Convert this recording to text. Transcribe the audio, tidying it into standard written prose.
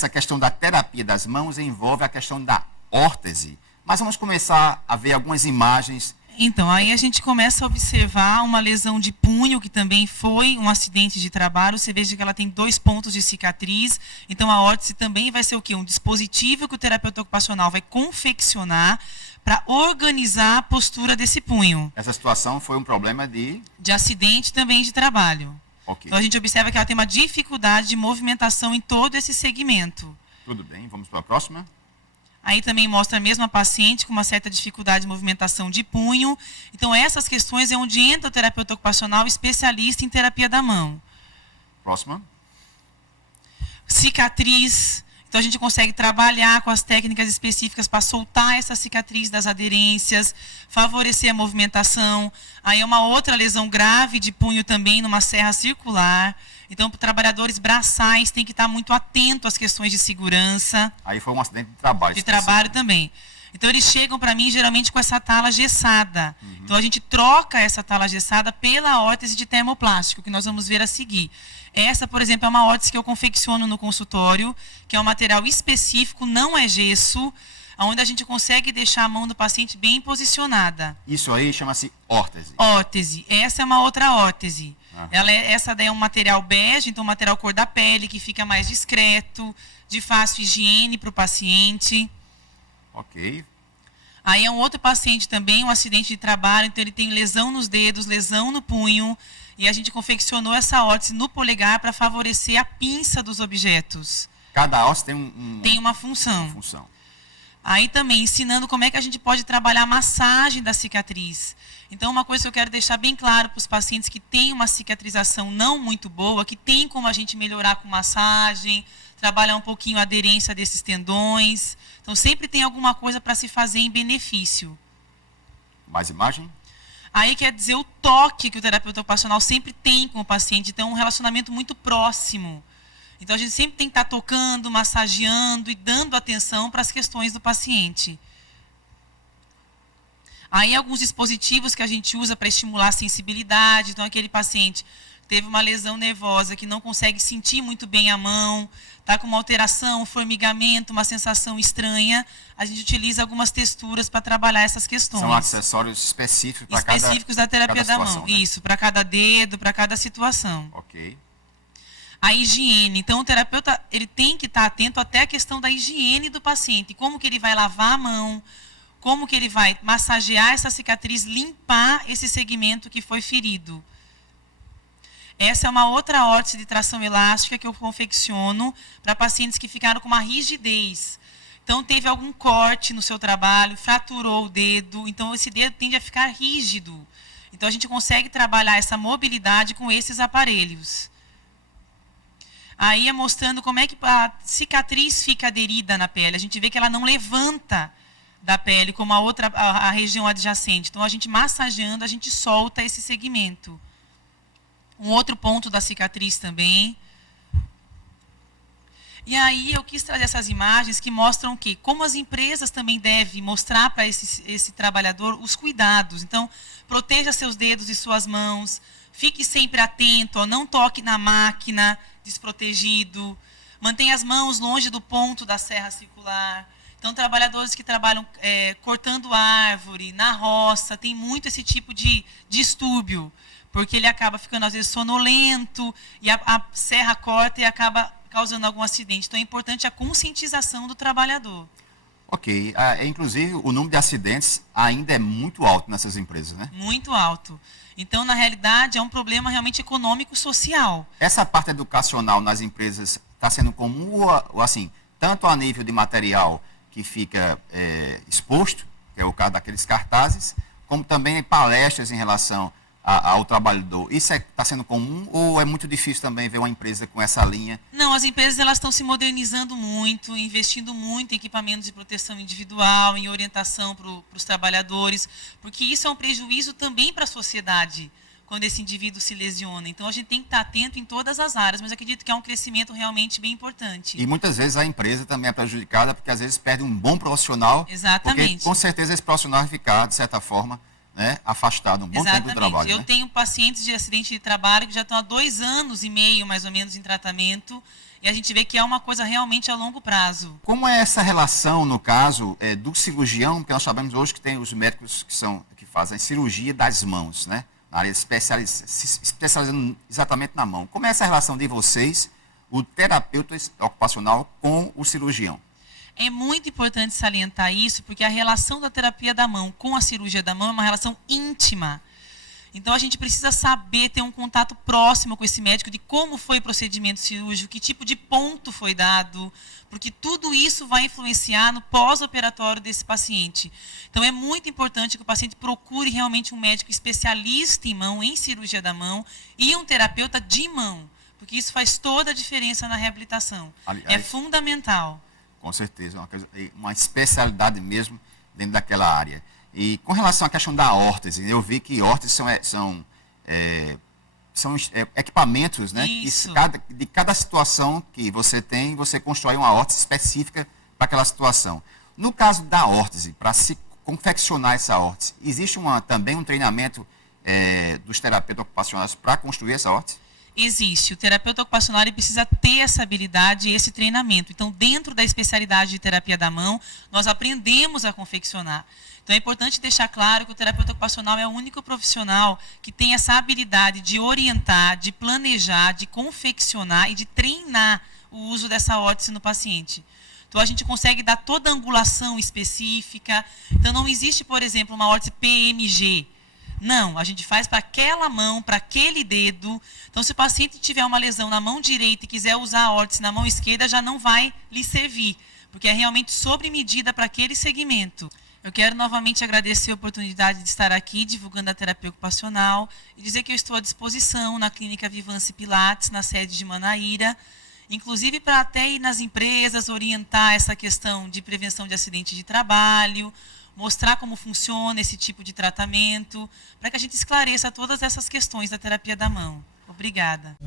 essa questão da terapia das mãos envolve a questão da órtese. Mas vamos começar a ver algumas imagens. Então, aí a gente começa a observar uma lesão de punho, que também foi um acidente de trabalho. Você veja que ela tem 2 pontos de cicatriz. Então, a órtese também vai ser o quê? Um dispositivo que o terapeuta ocupacional vai confeccionar para organizar a postura desse punho. Essa situação foi um problema de acidente também de trabalho. Okay. Então, a gente observa que ela tem uma dificuldade de movimentação em todo esse segmento. Tudo bem, vamos para a próxima. Aí também mostra a mesma paciente com uma certa dificuldade de movimentação de punho. Então, essas questões é onde entra o terapeuta ocupacional especialista em terapia da mão. Próxima. Cicatriz. Então, a gente consegue trabalhar com as técnicas específicas para soltar essa cicatriz das aderências, favorecer a movimentação. Aí é uma outra lesão grave de punho também, numa serra circular. Então, trabalhadores braçais têm que estar muito atentos às questões de segurança. Aí foi um acidente de trabalho. De trabalho também. Então, eles chegam para mim, geralmente, com essa tala gessada. Então, a gente troca essa tala gessada pela órtese de termoplástico, que nós vamos ver a seguir. Essa, por exemplo, é uma órtese que eu confecciono no consultório, que é um material específico, não é gesso, onde a gente consegue deixar a mão do paciente bem posicionada. Isso aí chama-se órtese. Órtese. Essa é uma outra órtese. Essa daí é um material bege, então um material cor da pele, que fica mais discreto, de fácil higiene para o paciente. Ok. Aí é um outro paciente também, um acidente de trabalho, então ele tem lesão nos dedos, lesão no punho, e a gente confeccionou essa órtese no polegar para favorecer a pinça dos objetos. Cada órtese tem uma função. função. Aí também ensinando como é que a gente pode trabalhar a massagem da cicatriz. Então, uma coisa que eu quero deixar bem claro para os pacientes que têm uma cicatrização não muito boa, que tem como a gente melhorar com massagem, trabalhar um pouquinho a aderência desses tendões. Então, sempre tem alguma coisa para se fazer em benefício. Mais imagem? Aí quer dizer o toque que o terapeuta ocupacional sempre tem com o paciente. Então, um relacionamento muito próximo. Então, a gente sempre tem que estar tocando, massageando e dando atenção para as questões do paciente. Aí, alguns dispositivos que a gente usa para estimular a sensibilidade. Então, aquele paciente teve uma lesão nervosa que não consegue sentir muito bem a mão, está com uma alteração, um formigamento, uma sensação estranha, a gente utiliza algumas texturas para trabalhar essas questões. São acessórios específicos para cada específicos da terapia da situação, mão. Né? Isso, para cada dedo, para cada situação. Ok. A higiene. Então, o terapeuta ele tem que estar atento até a questão da higiene do paciente. Como que ele vai lavar a mão, como que ele vai massagear essa cicatriz, limpar esse segmento que foi ferido. Essa é uma outra órtese de tração elástica que eu confecciono para pacientes que ficaram com uma rigidez. Então, teve algum corte no seu trabalho, fraturou o dedo, então esse dedo tende a ficar rígido. Então, a gente consegue trabalhar essa mobilidade com esses aparelhos. Aí é mostrando como é que a cicatriz fica aderida na pele. A gente vê que ela não levanta da pele como a região adjacente. Então, a gente massageando, a gente solta esse segmento. Um outro ponto da cicatriz também. E aí eu quis trazer essas imagens que mostram que como as empresas também devem mostrar para esse trabalhador os cuidados. Então, proteja seus dedos e suas mãos. Fique sempre atento, ó, não toque na máquina desprotegido. Mantenha as mãos longe do ponto da serra circular. Então, trabalhadores que trabalham cortando árvore, na roça, tem muito esse tipo de distúrbio. Porque ele acaba ficando, às vezes, sonolento, e a serra corta e acaba causando algum acidente. Então, é importante a conscientização do trabalhador. Ok. Inclusive, o número de acidentes ainda é muito alto nessas empresas, né? Muito alto. Então, na realidade, é um problema realmente econômico-social. Essa parte educacional nas empresas está sendo comum, ou assim, tanto a nível de material que fica exposto, que é o caso daqueles cartazes, como também palestras em relação ao trabalhador. Isso está sendo comum ou é muito difícil também ver uma empresa com essa linha? Não, as empresas elas estão se modernizando muito, investindo muito em equipamentos de proteção individual, em orientação para os trabalhadores, porque isso é um prejuízo também para a sociedade, quando esse indivíduo se lesiona. Então, a gente tem que estar atento em todas as áreas, mas acredito que é um crescimento realmente bem importante. E muitas vezes a empresa também é prejudicada, porque às vezes perde um bom profissional. Exatamente. Porque, com certeza, esse profissional vai ficar, de certa forma, né, afastado um bom tempo do trabalho. Eu tenho pacientes de acidente de trabalho que já estão há 2 anos e meio, mais ou menos, em tratamento, e a gente vê que é uma coisa realmente a longo prazo. Como é essa relação, no caso, do cirurgião, porque nós sabemos hoje que tem os médicos que fazem cirurgia das mãos, né, na área especializando exatamente na mão. Como é essa relação de vocês, o terapeuta ocupacional, com o cirurgião? É muito importante salientar isso, porque a relação da terapia da mão com a cirurgia da mão é uma relação íntima. Então, a gente precisa saber ter um contato próximo com esse médico de como foi o procedimento cirúrgico, que tipo de ponto foi dado, porque tudo isso vai influenciar no pós-operatório desse paciente. Então, é muito importante que o paciente procure realmente um médico especialista em mão, em cirurgia da mão, e um terapeuta de mão, porque isso faz toda a diferença na reabilitação. É fundamental. Com certeza, uma especialidade mesmo dentro daquela área. E com relação à questão da órtese, eu vi que órteses são equipamentos, né, que de cada situação que você tem, você constrói uma órtese específica para aquela situação. No caso da órtese, para se confeccionar essa órtese, existe também um treinamento dos terapeutas ocupacionais para construir essa órtese? Existe. O terapeuta ocupacional ele precisa ter essa habilidade e esse treinamento. Então, dentro da especialidade de terapia da mão, nós aprendemos a confeccionar. Então, é importante deixar claro que o terapeuta ocupacional é o único profissional que tem essa habilidade de orientar, de planejar, de confeccionar e de treinar o uso dessa órtese no paciente. Então, a gente consegue dar toda a angulação específica. Então, não existe, por exemplo, uma órtese PMG. Não, a gente faz para aquela mão, para aquele dedo. Então, se o paciente tiver uma lesão na mão direita e quiser usar a órtese na mão esquerda, já não vai lhe servir, porque é realmente sobre medida para aquele segmento. Eu quero novamente agradecer a oportunidade de estar aqui divulgando a terapia ocupacional e dizer que eu estou à disposição na Clínica Vivance Pilates, na sede de Manaíra, inclusive para até ir nas empresas orientar essa questão de prevenção de acidente de trabalho, mostrar como funciona esse tipo de tratamento, para que a gente esclareça todas essas questões da terapia da mão. Obrigada.